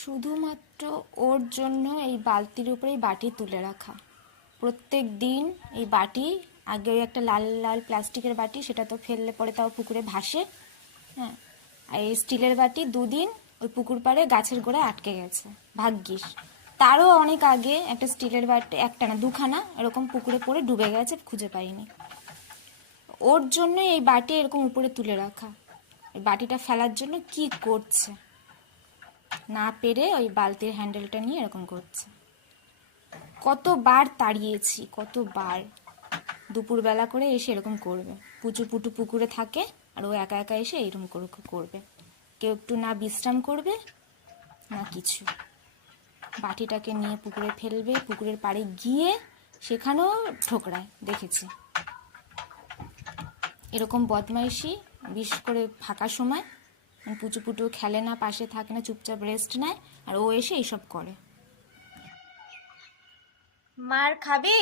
শুধুমাত্র ওর জন্য এই বালতির উপরেই বাটি তুলে রাখা। প্রত্যেক দিন এই বাটি, আগে ওই একটা লাল লাল প্লাস্টিকের বাটি, সেটা তো ফেললে পরে তাও পুকুরে ভাসে। হ্যাঁ, আর এই স্টিলের বাটি দুদিন ওই পুকুর পাড়ে গাছের গোড়ায় আটকে গেছে, ভাগ্যিস। তারও অনেক আগে একটা স্টিলের বাটি, একটা না দুখানা এরকম পুকুরে পড়ে ডুবে গেছে, খুঁজে পাইনি। ওর জন্য এই বাটি এরকম উপরে তুলে রাখা। এই বাটিটা ফেলার জন্য কি করছে না পেরে ওই বালতির হ্যান্ডেলটা নিয়ে এরকম করছে। কতবার তাড়িয়েছি, কতবার। দুপুরবেলা করে এসে এরকম করবে। পুচু পুটু পুকুরে থাকে আর ও একা একা এসে এরকম করবে। কেউ একটু না বিশ্রাম করবে না কিছু। বাটিটাকে নিয়ে পুকুরে ফেলবে, পুকুরের পাড়ে গিয়ে সেখানেও ঠোকরায় দেখেছি। এরকম বদমাইশি বিশেষ করে ফাঁকা সময়, পুচু পুটু খেলে না, পাশে থাকে না, চুপচাপ রেস্ট নেয়, আর ও এসে এইসব করে। মার খাবি?